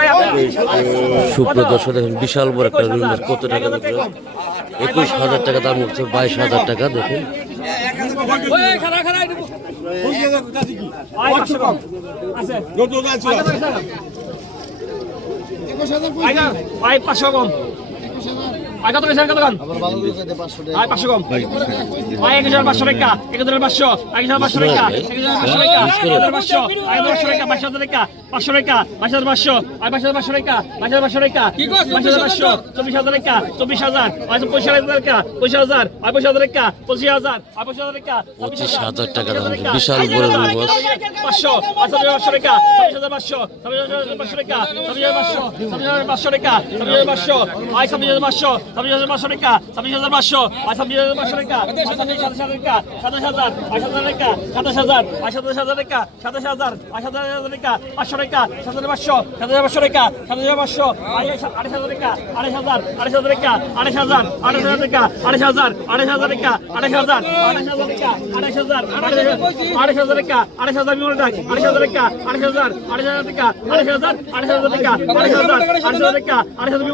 ভাই দর্শক দেখেন বিশাল বড় একটা রুই মাছ কত টাকা বিক্রি একুশ হাজার টাকা দাম হচ্ছে বাইশ হাজার টাকা দেখেন। পাঁচশো কম। আয় পাঁচশো আয় কত গেছেন কত গান আয় পাঁচশো কম আয় এক হাজার পাঁচশো টাকা এক হাজার পাঁচশো এক হাজার পাঁচশো টাকা এক হাজার পাঁচশো টাকা এক হাজার পাঁচশো হাজার পাঁচশো টাকা বাইশ হাজার টাকা পাঁচশো টাকা বাইশ হাজার পাঁচশো আয় বাইশ হাজার পাঁচশো টাকা বাইশ হাজার পাঁচশো টাকা বাইশ হাজার পাঁচশো চব্বিশ হাজার টাকা চব্বিশ হাজার আয় পঁচিশ হাজার টাকা পঁচিশ হাজার আয় পঁচিশ হাজার টাকা পঁচিশ হাজার আয় পঁচিশ হাজার টাকা পঁচিশ হাজার টাকা বিশাল বড় পাঁচশো পাঁচ হাজার পাঁচশো টাকা ছাব্বিশ হাজার পাঁচশো ছাব্বিশ হাজার পাঁচশো টাকা ছাব্বিশ হাজার পাঁচশো ছাব্বিশ হাজার পাঁচশো টাকা হাজার পাঁচশো আয় ছাব্বিশ হাজার পাঁচশো ছাব্বিশ হাজার পাঁচশো টাকা ছাব্বিশ হাজার পাঁচশো আয় ছাব্বিশ হাজার পাঁচশো টাকা সাতাশ হাজার সাতাশ হাজার আয় সাতাশ টাকা সাতাশ হাজার আয় সাতাশ হাজার টাকা সাতাশ হাজার আয় সাতাশ হাজার টাকা পাঁচশো টাকা সাত হাজার পাঁচশো সাত হাজার পাঁচশো টাকা সাত হাজার পাঁচশো আড়াইশ হাজার টাকা আড়াইশ হাজার আড়াইশ হাজার টাকা আড়াইশ হাজার আড়াইশ হাজার টাকা আড়াইশ হাজার আড়াইশ হাজার টাকা আড়াইশ হাজার আড়াইশ হাজার টাকা আড়াইশ হাজার আড়াইশ হাজার টাকা আড়াইশ হাজার বিমল টাকা আড়াইশ হাজার টাকা আড়াইশ হাজার আড়াইশ হাজার টাকা আড়াইশ হাজার আড়াইশ হাজার টাকা আড়াইশ হাজার আড়াইশ হাজার টাকা আড়াইশ হাজার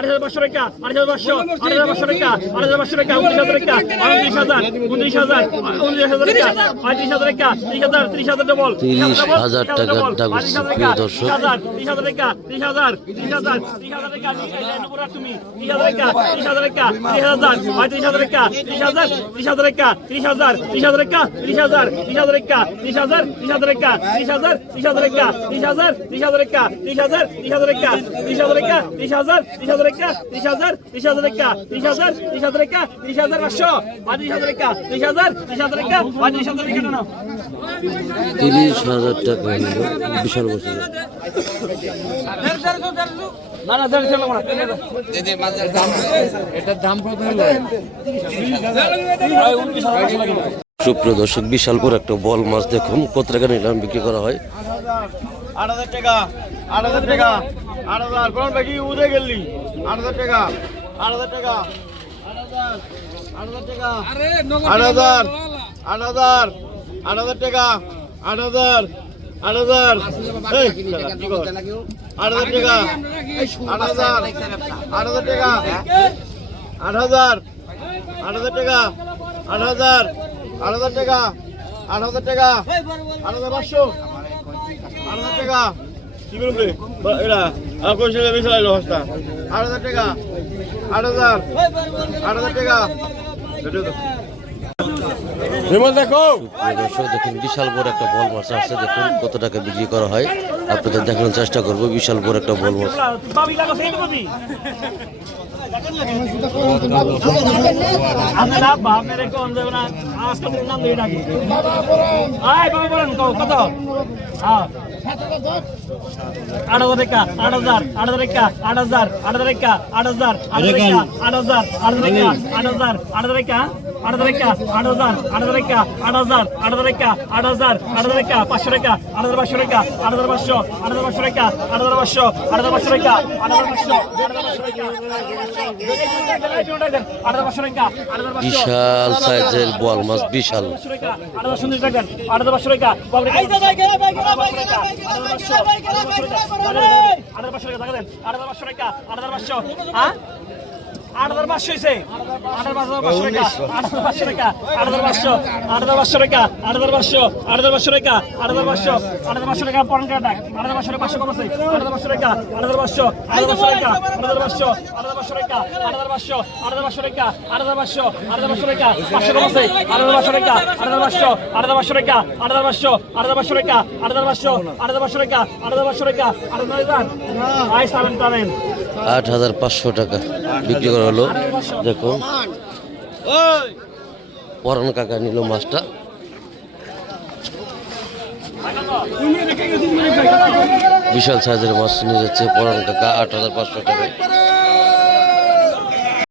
হাজার পাঁচশো আড়াইশ হাজার পাঁচশো আড়াইশ হাজার পাঁচশো টাকা আড়াইশ হাজার পাঁচশো টাকা উনত্রিশ হাজার টাকা উনত্রিশ হাজার উনত্রিশ হাজার উনত্রিশ হাজার টাকা পঁয়ত্রিশ হাজার টাকা ত্রিশ হাজার ত্রিশ হাজার ডবল তিরিশ হাজার টাকা দাম প্রিয় দর্শক। ত্রিশ হাজার ত্রিশ হাজার টাকা ত্রিশ হাজার ত্রিশ হাজার ত্রিশ হাজার টাকা তুমি ত্রিশ হাজার টাকা ত্রিশ হাজার টাকা ত্রিশ হাজার পঁয়ত্রিশ হাজার টাকা ত্রিশ হাজার ত্রিশ হাজার টাকা ত্রিশ হাজার ত্রিশ হাজার টাকা ত্রিশ হাজার ত্রিশ হাজার টাকা ত্রিশ হাজার ত্রিশ হাজার টাকা ত্রিশ হাজার ত্রিশ হাজার টাকা ত্রিশ হাজার ত্রিশ হাজার টাকা ত্রিশ হাজার ত্রিশ হাজার টাকা ত্রিশ হাজার টাকা ত্রিশ হাজার ত্রিশ হাজার টাকা ত্রিশ হাজার ত্রিশ হাজার টাকা তিরিশ হাজার তিরিশ হাজার হাজার তিরিশ হাজার হাজার পাঁচশো পঁয়ত্রিশ হাজার হাজার তিরিশ হাজার হাজার হাজার টাকা বিশাল পর সুপ্রিয় দর্শক বিশালপুর একটা বল মাছ দেখুন পত্রিকা নিলাম বিক্রি করা হয়? আট হাজার টাকা আট হাজার টাকা আট হাজার কোন বাকি উদে গেলি আট হাজার টাকা আট হাজার টাকা আট হাজার টাকা আট হাজার আট হাজার আট হাজার টাকা আট হাজার আট হাজার কি? আট হাজার টাকা আট হাজার আট হাজার টাকা আট হাজার আট হাজার টাকা আট হাজার আট হাজার টাকা আট হাজার টাকা আট হাজার পাঁচশো আট হাজার টাকা। কি করুন রে? আর কোন ছেলে বেশি লাগল হস্তা? আট হাজার টাকা। আট হাজার। আট হাজার টাকা। বিমল দেখো। দেখুন বিশাল বড় একটা বল মাছ আছে দেখুন কত টাকা বিক্রি করা হয়। আপনাদের দেখানোর চেষ্টা করব বিশাল বড় একটা বলব পাঁচশো টাকা রেখা আট হাজার আট রেখা আট হাজার রেখা রেখা রেখা রেখা পাঁচশো রেখা পাঁচশো রেখা আড়দার পাঁচশো আঠারো পাঁচশো রেখা আঠারো পাঁচশো আঠারো পাঁচশো রেখা আঠারো পাঁচশো বিশাল সাইজের বল মাছ বিশাল আঠারো পাঁচশো রেখা আট হাজার পাঁচশো আট হাজার পাঁচশো টাকা টাকা আট হাজার পাঁচশো টাকা আট হাজার পাঁচশো হ্যাঁ আট হাজার পাঁচশো হয়েছে আট হাজার পাঁচশো টাকা আট হাজার পাঁচশো টাকা আট হাজার পাঁচশো আট হাজার পাঁচশো টাকা আট হাজার পাঁচশো আট হাজার পাঁচশো টাকা আট হাজার পাঁচশো আট হাজার পাঁচশো টাকা পরেন কাটা আট হাজার পাঁচশো টাকা পাঁচশো কম আছে আট হাজার পাঁচশো টাকা আট হাজার পাঁচশো আট হাজার পাঁচশো টাকা আট হাজার পাঁচশো আট হাজার পাঁচশো টাকা আট হাজার পাঁচশো আট হাজার পাঁচশো টাকা আট হাজার পাঁচশো আট হাজার পাঁচশো টাকা পাঁচশো কম আছে আট হাজার পাঁচশো টাকা আট হাজার পাঁচশো আট হাজার পাঁচশো টাকা আট হাজার পাঁচশো আট হাজার পাঁচশো টাকা আট হাজার পাঁচশো আট হাজার পাঁচশো টাকা আট হাজার পাঁচশো টাকা আট হাজার হাজার আয় সাবেন আট হাজার পাঁচশো টাকা বিক্রি করা হলো। দেখুন। পরান কাকা নিল মাছটা। বিশাল সাইজের মাছ নিয়ে যাচ্ছে পরান কাকা, আট হাজার পাঁচশো টাকায়।